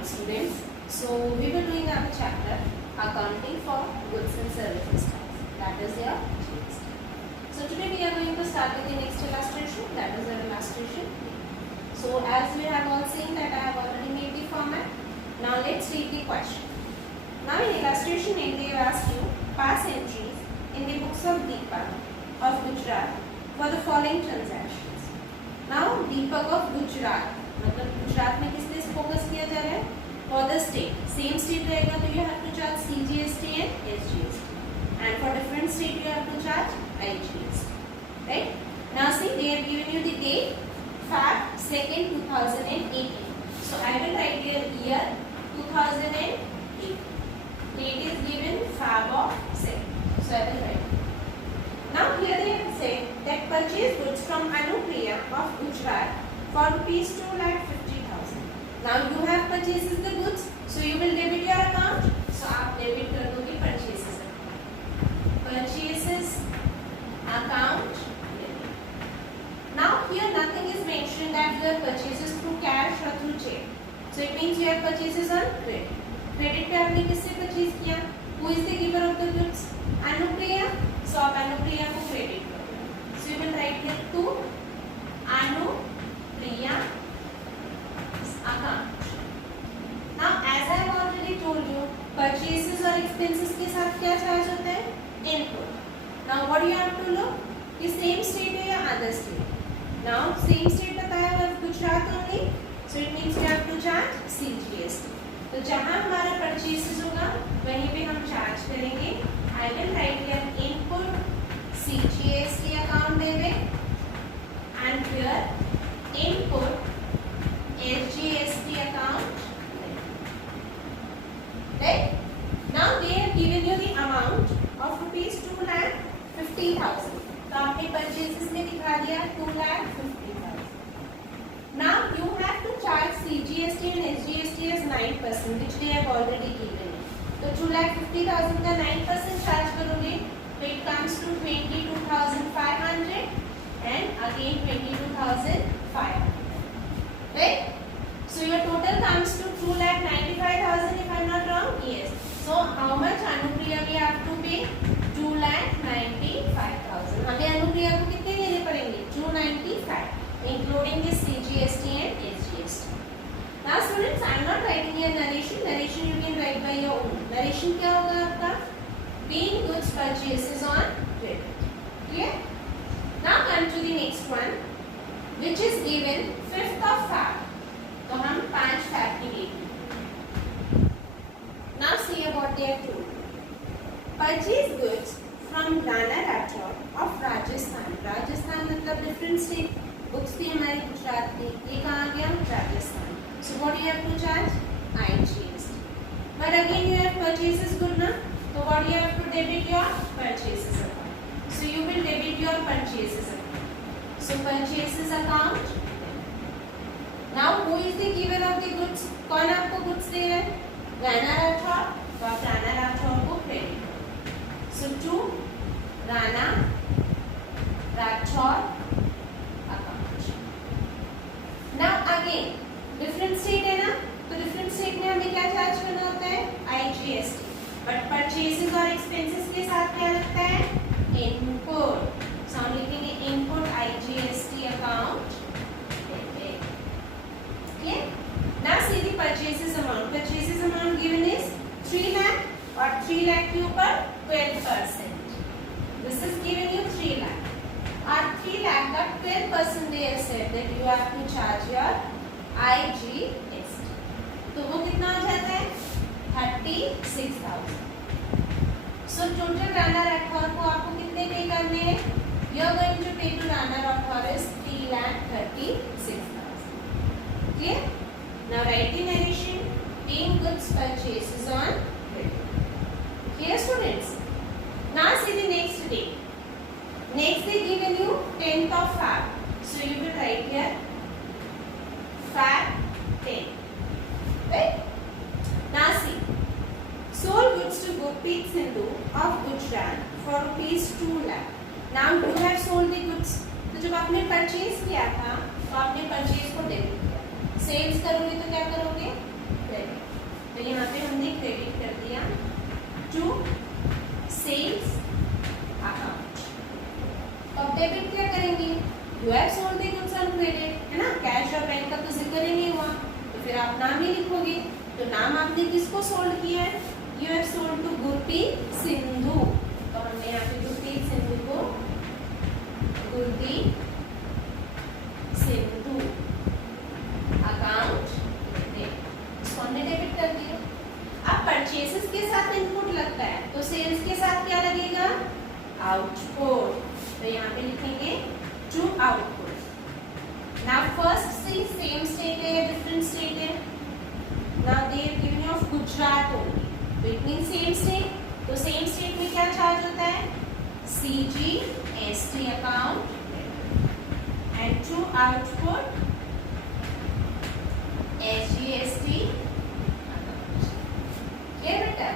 morning, students. So we were doing our chapter accounting for goods and services tax. That is your GST. So today we are going to start with the next illustration. That is our illustration. So as we have all seen that I have already made the format. Now let's read the question. Now in illustration A, they have asked you pass entries in the books of Deepak of Gujarat for the following transactions. Now Deepak of Gujarat, मतलब गुजरात में किस लिए focus किया जा रहा है? For the state, same state रहेगा तो you have to charge CGST and SGST, and for different state you have to charge IGST. Right? Now see, they have given you the date Feb 2nd 2018. So I will write here year 2008. Date is given Feb of 2nd. So I will write. Now here they have said that purchase goods from Anupriya of Gujarat for rupees 2,50,000. Now you have purchases the goods, so you will debit your account. So आप debit कर दोगे purchases account. Purchases account. Now here nothing is mentioned that your purchases through cash or through check. So it means you have purchases on credit. Credit पे आपने किससे purchase किया? Who is the giver of the goods? Anupriya. So आप Anupriya को credit करोगे. So you will write here to Anupriya account. Now as I have already told you, purchases और expenses के साथ क्या charge होता है? Input. Now what you have to look? कि same state है या other state? Now same state बताया हुआ Gujarat only, so it means we have to charge CGST. तो जहाँ हमारा purchases होगा वहीं पे हम charge करेंगे. I will write here input CGST account debit and here input SGST account. Right? Now they have given you the amount of rupees 2,50,000. तो आपने purchases में दिखा दिया 2,50,000. Now you have to charge CGST and SGST as 9%, which they have already given. तो 2,50,000 का 9% charge करोगे, तो it comes to 22,500 and again 22,500. Right? So your total comes to 2,95,000 if I am not wrong. Yes. So how much Anupriya we have to pay? 2,95,000. हमें Anupriya को कितने देने पड़ेंगे? 295, including the CGST and SGST. Now students, I am not writing here narration. Narration you can write by your own. Narration क्या होगा आपका? Being goods purchases on credit. Clear? Now come to the next one, which is given 5th of Feb. तो हम 5 Feb की देंगे. Now see what they have told. Purchase goods from Rana Rathod of Rajasthan. Rajasthan मतलब different state. Books थी हमारी गुजरात की. ये कहाँ गया? Rajasthan. So what you have to charge? IGST. But again you have purchases good na? So what you have to debit your purchases account. So you will debit your purchases account. So purchases account. Now who is the giver of the goods? कौन आपको goods दे रहा है? Rana Rathod. तो आप Rana Rathod को credit करो. So to Rana Rathod account. Now again different state है ना, तो डिफरेंट स्टेट में हमें क्या चार्ज करना होता है? IGST. बट परचेसेस और एक्सपेंसेस के साथ क्या लगता है? इनपुट. सो हम लिखेंगे input IGST account. Clear? Now see the purchases amount. Purchases amount given is 3 lakh और 3 लाख के ऊपर 12%. This is given you 3 lakh और 3 लाख का 12% they have said that you have to charge your IGST. तो वो कितना हो जाता है? 36,000. सो टोटल राणा राठौर को आपको कितने पे करने हैं? You are going to pay to Rana Rathore is 3,36,000. Clear? Now write the narration. Being goods purchases on credit. Clear students? Now see the next day. Next day given you 10th of Feb. So you will write here Feb 10. Right? Now see, sold goods to Gurpreet Sindhu of Gujarat for rupees 2 lakh. Now you have sold the goods. तो जब आपने purchase किया था तो आपने purchase को debit किया. Sales करोगे तो क्या करोगे? क्रेडिट, तो यहाँ पे हमने क्रेडिट कर दिया टू सेल्स अकाउंट। अब डेबिट क्या करेंगे, you have sold the goods on credit, है ना, कैश और बैंक का तो जिक्र ही नहीं हुआ, तो फिर आप नाम ही लिखोगे। तो नाम आपने किसको सोल्ड किया है, you have sold to Gurpreet Sindhu, तो हमने यहाँ पे गुरप्रीत सिंधु को गुरप्रीत सिंधु अकाउंट इसको हमने डेबिट कर दिया। अब परचेसेस के साथ इनपुट लगता है, तो सेल्स के साथ क्या लगेगा, आउटपुट, तो यहाँ पे लिखेंगे to output. Now first see same state है या डिफरेंट स्टेट है, now they have given you of Gujarat only, तो इट मींस सेम स्टेट, तो सेम स्टेट में क्या चार्ज होता है, CGST account and to output SGST account. Clear बेटा,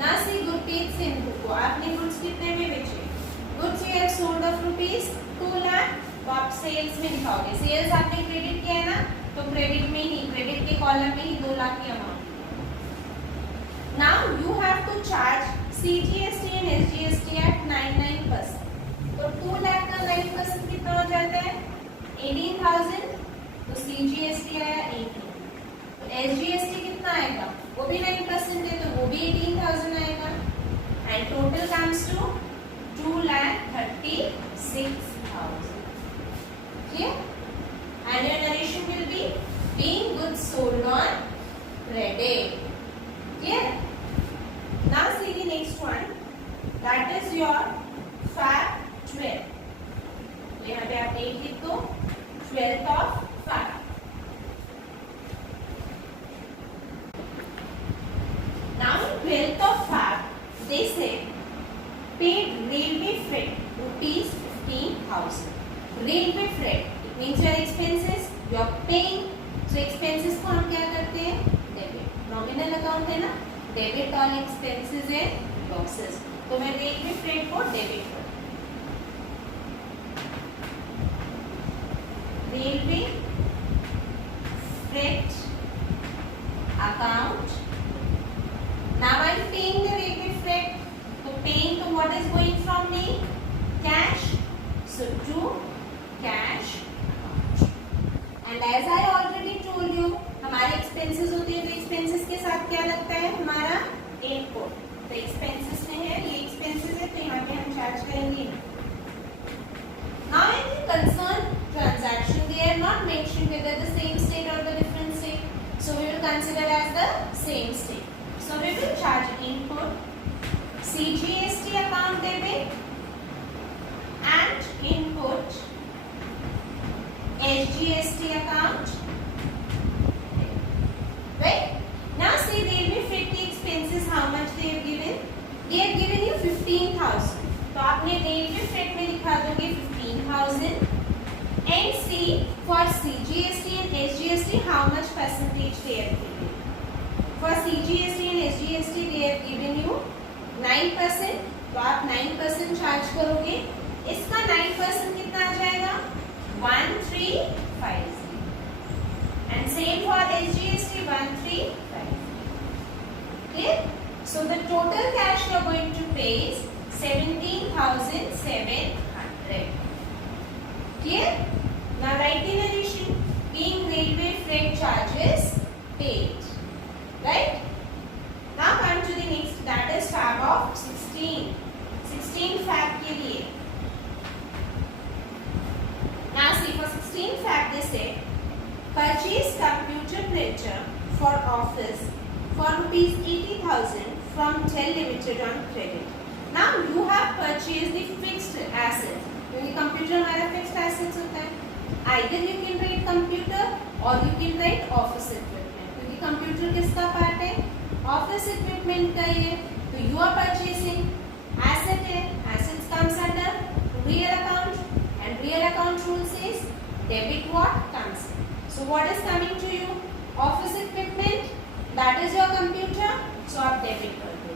ना सी गुरप्रीत सिंधु को आपने गुड्स कितने में बेचे, goods you have sold off rupees 2 lakh, तो आप सेल्स में दिखाओगे, सेल्स आपने क्रेडिट किया है ना, तो क्रेडिट में ही, क्रेडिट के कॉलम में ही 2 लाख की amount. Now you have to charge CGST and SGST at 99%, तो 2 लाख का 9% कितना हो जाता है 18,000, तो CGST आया 18, तो SGST कितना आएगा, वो भी 9% है, तो वो भी 18,000 आएगा, and total comes to 2,36,000। Clear? And your narration will be being goods sold on credit. Clear? Now see the next one. That is your Feb 12. तो यहाँ पे आप डेट लिख दो 12th of Feb. Now 12th of Feb, they say paid railway freight rupees 15,000. Railway freight, it means your expenses, you are paying. So expenses को हम क्या करते हैं, डेबिट, नॉमिनल अकाउंट है ना, debit all expenses and losses, तो मैं railway freight को डेबिट कर, railway freight account. Now I am paying the railway freight, तो paying to what is going from me, cash, so to cash account. And as I already told you, हमारे expenses होते हैं, तो expenses के साथ क्या लगता है हमारा input, तो expenses में है, ये expenses है, तो यहाँ पे हम charge करेंगे। Now in the concerned transaction, they are not mentioned whether the same state or the different state, so we will consider as the same state. So we will charge input CGST account debit and input SGST account. Right? Now see railway freight expenses, how much they have given? They have given you 15,000. तो आपने railway freight में लिखा दोगे 15,000 and see for CGST and SGST how much percentage they have given. For CGST and SGST they have given you 9%, तो आप 9% charge करोगे, इसका 9% कितना आ जाएगा 1350 and same for SGST 1350. Clear? So the total cash you are going to pay is 17,700. Clear? Now write in addition, being railway freight charges paid. Right? Now come to the next, that is Feb of 16. 16 Feb के लिए. Now see for 16 Feb they say purchase computer printer for office for rupees 80,000 from Dell Limited on credit. Now you have purchased the fixed assets. क्योंकि computer हमारा fixed assets होता है. Either you can write computer or you can write office equipment. क्योंकि computer किसका part है? Office equipment का ही है. तो you are purchasing asset है. Assets comes under real account and real account rule says debit what comes. So what is coming to you? Office equipment. That is your computer. So आप debit कर दो.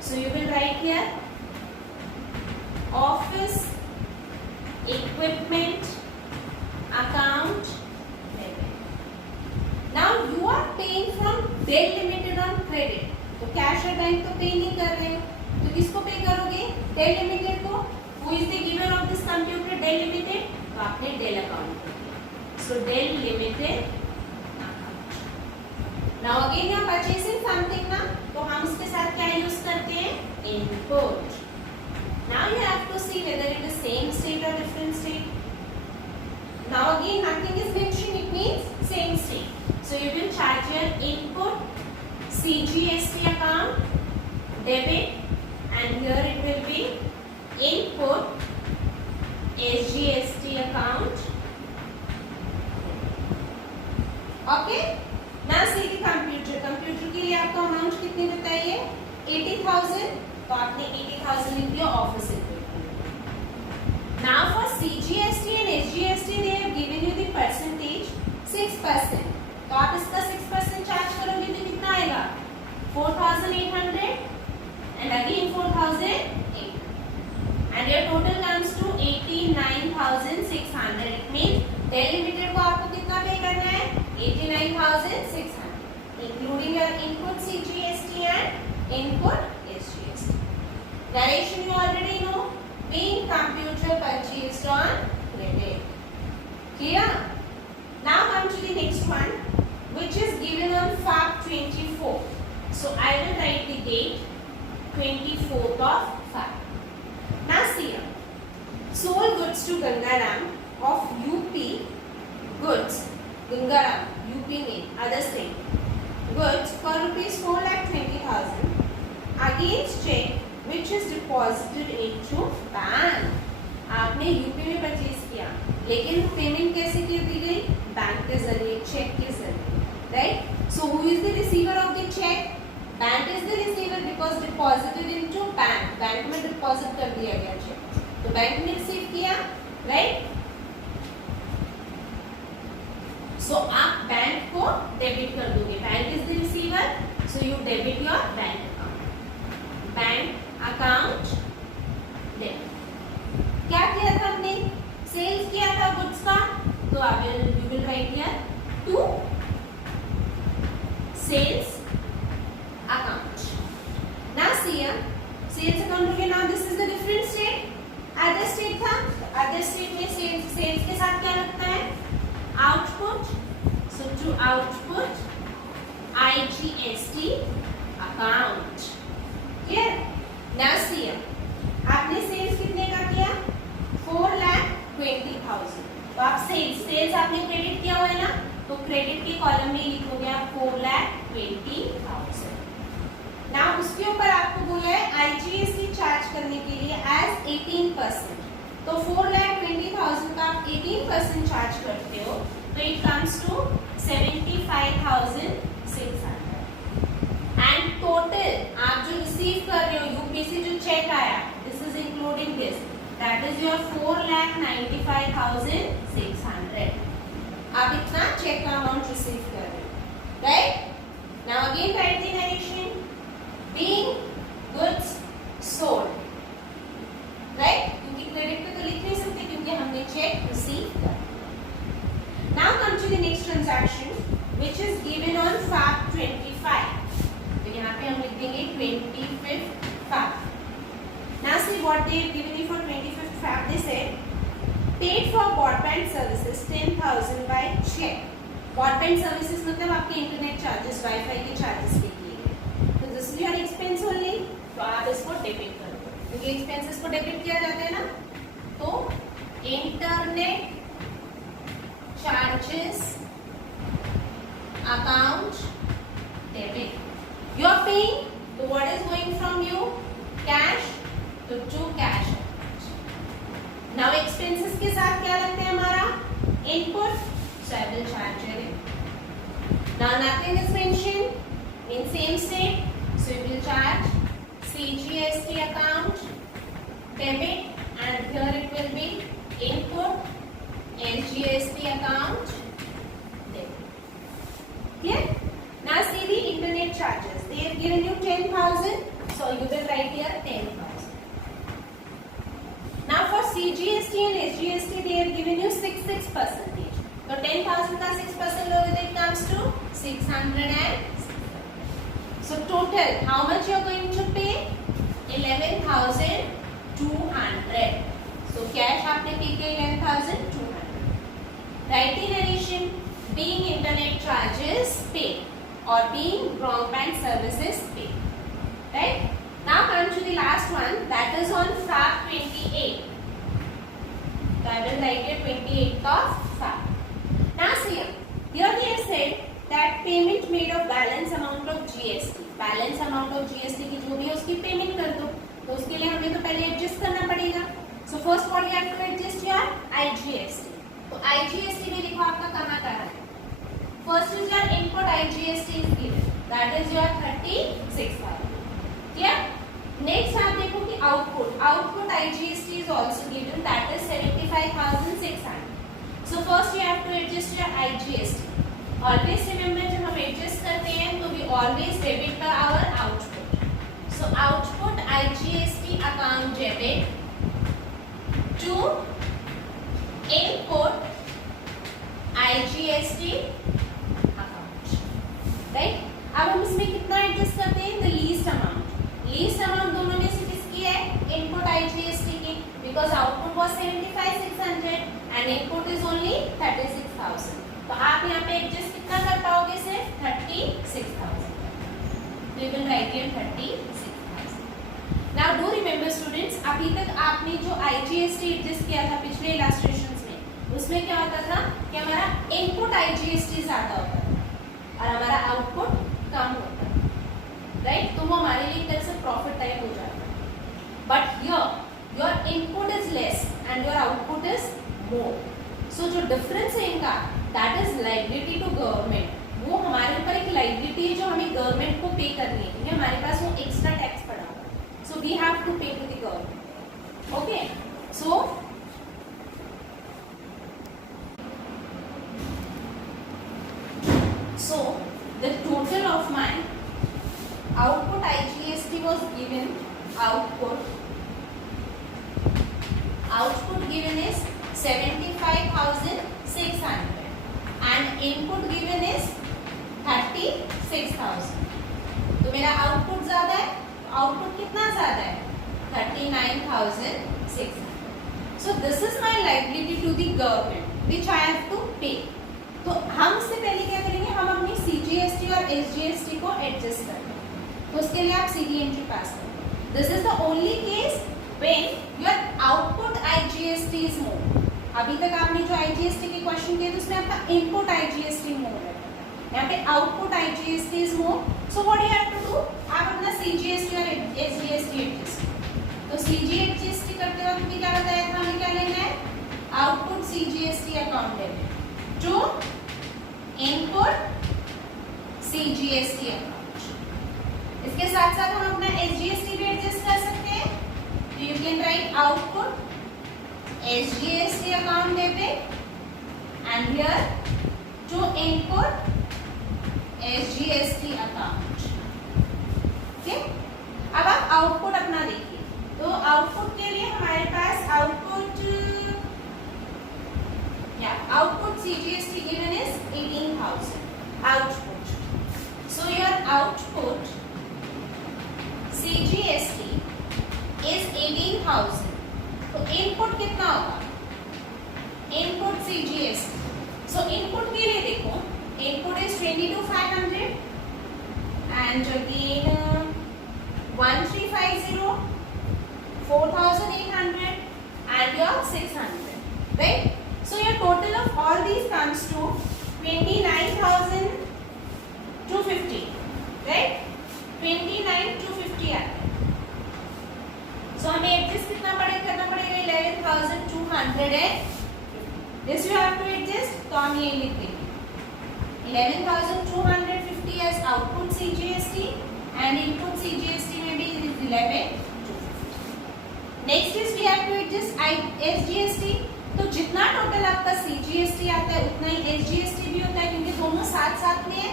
So you will write here office equipment account debit. Now you are paying from Dell limited on credit, तो cash और bank तो pay नहीं कर रहे हो, तो किसको पे करोगे? डेल लिमिटेड को। Who is the giver of this computer? Dell limited, तो आपने डेल अकाउंट कर दिया, so Dell limited. Now again you are purchasing something ना, तो हम उसके साथ क्या यूज करते हैं? Input. Now you have to see whether it is same state और different state. Now again nothing is mentioned, it means same state. So you will charge your input CGST account debit, and here it will be input SGST account. Okay. Now see the computer. Computer के लिए आपको amount कितनी बताइए? 80,000. तो आपने 80,000 लिख दिया office equipment. Now for CGST and SGST they have given you the percentage 6%. तो आप इसका 6% चार्ज करोगे तो कितना आएगा? 4,800 and again 4,800 and your total comes to 89,600. It means Dell Limited को आपको कितना पे करना है? 89,600 including your input CGST and input SGST. Direction you already know. Being computer purchased on credit. Clear? Now come to the next one, which is given on Feb 24. So I will write the date 24th of Feb. Now see here. Sold goods to Gangaram of UP goods. Gangaram, UP name, other state. Goods for rupees 4,20,000 against check which is deposited into bank. आपने UP में purchase किया, लेकिन payment कैसे की दी गई? Bank के जरिए, cheque के जरिए, right? So who is the receiver of the cheque? Bank is the receiver because deposited into bank. Bank में डिपॉजिट कर दिया गया चेक, तो बैंक ने रिसीव किया, राइट? सो आप बैंक को डेबिट कर दोगे. Bank is the receiver, so you debit your bank account. Bank account debit. क्या किया था हमने? सेल्स किया था गुड्स का, तो you will write here to sales account. Now see here sales account के नाम, this is the different state. Other state था, अदर स्टेट में सेल्स के साथ क्या लगता है? Output. So to output IGST account. Clear? Now see here आपने सेल्स कितने का किया? 4,20,000. तो आप सेल्स आपने क्रेडिट किया हुआ है ना, तो क्रेडिट के कॉलम में लिखोगे आप 4,20,000. ना उसके ऊपर आपको बोला है IGST चार्ज करने के लिए एज 18%. तो 4,20,000 का आप 18% चार्ज करते हो, तो it comes to 75,600. And total आप जो रिसीव कर रहे हो यूपी से जो चेक आया, this is including this, that is your 4,95,600. आप इतना चेक का अमाउंट रिसीव कर रहे हो, right? Now again write the narration. Being goods sold, right? क्योंकि क्रेडिट पे तो लिख नहीं सकते क्योंकि हमने चेक रिसीव किया. Now come to the next transaction which is given on Feb 25. यहाँ पे हम लिख देंगे 25th Feb. Now see what they have given you for 25th Feb. They said paid for broadband services 10,000 by check. Broadband services मतलब आपके internet charges, wifi के charges पे किए गए. तो this is your expense only, तो आप इसको डेबिट कर दो क्योंकि एक्सपेंसेस को डेबिट किया जाता है ना. तो internet charges account debit. You are paying, so what is going from you? Cash, तो to cash. Now expenses के साथ क्या लगता है हमारा? Input, so I will charge it. Now nothing is mentioned in same state, so you will charge CGST account debit, and here it will be input SGST account debit. Clear? Now see the internet charges. They have given you 10,000, so you will write here 10,000. Now for CGST and SGST, they have given you 6%. So 10,000 का 6% लोगे तो it comes to 600. So total, how much you are going to pay? 11,200. So cash आपने पे किया 11,200. Right in addition, being internet charges paid or being broadband services paid. Right? Now come to the last one, that is on Feb 28. So I will write it 28th of Feb. Now see here they have said that payment made of balance amount of GST. Balance amount of GST की जो भी है उसकी payment कर दो. तो उसके लिए हमें तो पहले एडजस्ट करना पड़ेगा. So first what you have to adjust your IGST. तो IGST में देखो आपका कहाँ है. First is your input IGST is given. That is your 36,000. Clear? Next आप देखो कि output. Output IGST is also given. That is 75,600. So first you have to adjust your IGST. Always remember जब हम adjust करते हैं तो we always debit by our output. So output IGST account debit to input IGST account. Right? अब हम इसमें कितना adjust करते हैं? The least amount. Least amount दोनों में से किसकी है? Input IGST की. Because output was 75,600 and input is only 36,000. तो आप यहाँ पे एडजस्ट कितना कर पाओगे? सिर्फ 36,000. We will write here 36,000. Now do remember students, अभी तक आपने जो IGST एडजस्ट किया था पिछले इलस्ट्रेशंस में, उसमें क्या होता था कि हमारा इनपुट IGST ज्यादा होता था और हमारा आउटपुट कम होता था. राइट? तो वो हमारे लिए एक तरह से प्रॉफिट टाइप हो जाता है. But here your input is less and your output is more. So जो डिफरेंस है इनका, that is liability to government. वो हमारे ऊपर एक लायबिलिटी है जो हमें गवर्नमेंट को पे करनी है, क्योंकि हमारे पास वो एक्स्ट्रा टैक्स पड़ा हुआ है. So we have to pay to the government. Okay, so the total of my output IGST was given. Output given is 75,600 and input given is 36,000. तो मेरा आउटपुट ज्यादा है. आउटपुट कितना ज्यादा है? 39,600. So this is my liability to the government which I have to pay. तो हम इससे पहले क्या करेंगे? हम अपनी CGST और SGST को एडजस्ट करेंगे. तो उसके लिए आप सीधी एंट्री पास करें. This is the only case when your output IGST is मोर. अभी तक आपने जो IGST के क्वेश्चन किए थे उसमें आपका इनपुट IGST मोर है. यहाँ पे output IGST is more. So what you have to do? आप अपना CGST और SGST एडजस्ट. तो CGST करते वक्त भी क्या बताया था हमें? क्या लेना है? Output CGST account debit to input CGST account. इसके साथ साथ हम अपना SGST भी एडजस्ट कर सकते हैं. तो you can write output SGST account debit and here to input SGST account. Okay, अब आप आउटपुट अपना देखिए. तो आउटपुट के लिए हमारे पास output CGST given is 18,000 output. So your output CGST is 18,000. तो इनपुट कितना होगा? Input CGST. So इनपुट के लिए देखो, input is 22,500 and again 1,350, 4,800 and your 600. Right? So your total of all these comes to 29,250. Right? 29,250 आता है. So हमें adjust कितना करना पड़ेगा? 11,200 है. This you have to adjust. तो हम ये लिख देंगे 11,250 as output CGST and input CGST में भी 11,250. Next is we have to adjust SGST. तो जितना टोटल आपका CGST आता है उतना ही SGST भी होता है, क्योंकि दोनों साथ साथ में है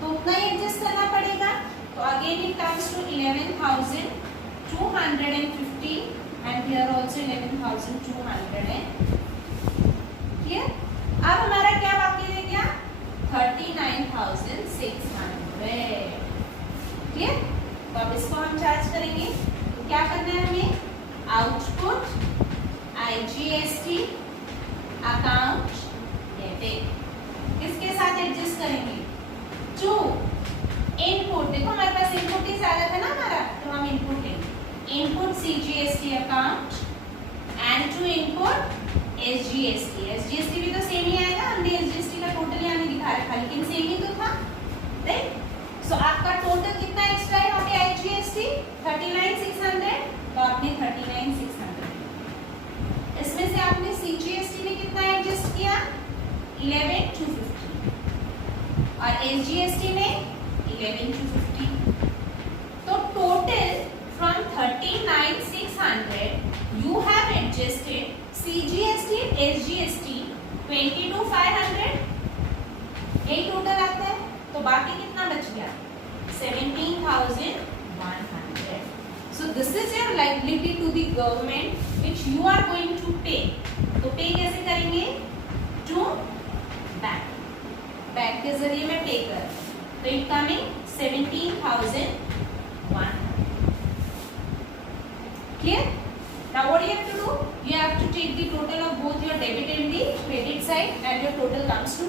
तो उतना ही एडजस्ट करना पड़ेगा. तो again it comes to 11,250 and here also 11,200 है. क्लियर? अब हमारा क्या बाकी रह गया? 39,600. तो अब इसको हम चार्ज करेंगे। तो क्या करना है हमें, आउटपुट IGST अकाउंट डेबिट किसके साथ एडजस्ट करेंगे, टू इनपुट, देखो हमारे पास इनपुट ही ज्यादा था ना हमारा, तो हम इनपुट लेंगे, input CGST account and to input SGST। SGST भी तो सेम ही आएगा, हमने SGST का टोटल यहाँ नहीं दिखा रखा लेकिन सेम ही तो था, राइट। सो आपका टोटल कितना एक्स्ट्रा है यहाँ पे IGST 39,600, तो आपने 39,600, इसमें से आपने CGST में कितना एडजस्ट किया 11,250 और SGST में 11,250, तो total from 39,600 you have adjusted CGST and SGST 22,500, यही टोटल आता है। तो बाकी कितना बच गया 17,100। So this is your liability to the government which you are going to pay। तो पे कैसे करेंगे, टू बैंक के जरिए में पे कर, तो it coming 17,100। Clear? Now what you have to do? You have to take the total of both your debit and the credit side, and your total comes to E.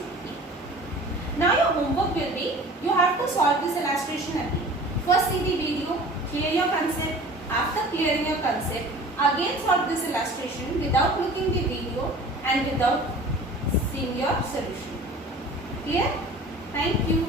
Now your homework will be, you have to solve this illustration again. First see the video, clear your concept. After clearing your concept, again solve this illustration without looking the video and without seeing your solution. Clear? Thank you.